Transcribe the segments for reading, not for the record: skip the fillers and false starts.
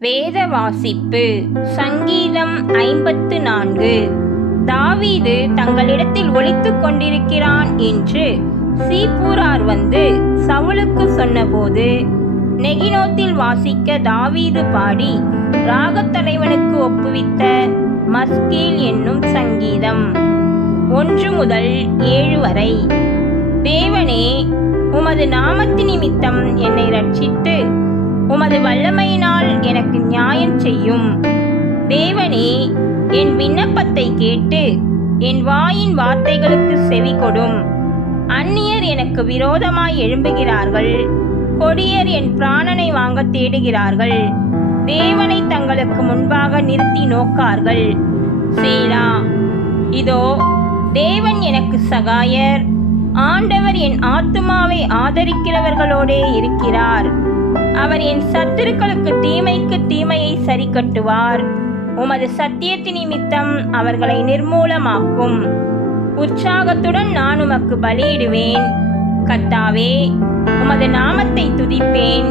வேத வாசிப்பு. சங்கீதம் 54. தாவீது தங்களிடத்தில் ஒளித்துக் கொண்டிருக்கிறான் என்று சீப்பூரார் வந்து சவுலுக்கு சொன்னபோது, நெகினோத்தில் வாசிக்க தாவீது பாடி ராகத்தலைவனுக்கு ஒப்புவித்த மஸ்கீல் என்னும் சங்கீதம். 1 முதல் 7 வரை. தேவனே, உமது நாமத்து நிமித்தம் என்னை ரட்சித்து உமது வல்லமையினால் எனக்கு நியாயம் செய்யும். தேவனே, என் விண்ணப்பத்தை கேட்டு என் வாயின் வார்த்தைகளுக்கு செவி கொடும். அந்நியர் எனக்கு விரோதமாய் எழும்புகிறார்கள். கொடியர் என் பிராணனை வாங்க தேடுகிறார்கள். தேவனை தங்களுக்கு முன்பாக நிறுத்தி நோக்கார்கள். சேலா. இதோ, தேவன் எனக்கு சகாயர். ஆண்டவர் என் ஆத்துமாவை ஆதரிக்கிறவர்களோடே இருக்கிறார். அவர் என் சத்துருக்களுக்கு தீமைக்கு தீமையை சரி கட்டுவார். உமது சத்தியத்தின் நிமித்தம் அவர்களை நிர்மூலமாக்கும். உற்சாகத்துடன் நான் உமக்கு பலியிடுவேன். கர்த்தாவே, உமது நாமத்தை துதிப்பேன்,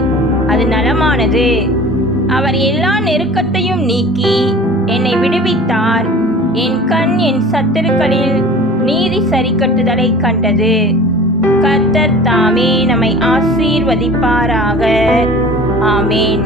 அது நலமானது. அவர் எல்லா நெருக்கத்தையும் நீக்கி என்னை விடுவித்தார். என் கண் என் சத்துருக்களில் நீதி சரி கட்டுதலை கண்டது. கர்த்தர் தாமே நம்மை ஆசீர்வதிப்பாராக. ஆமேன்.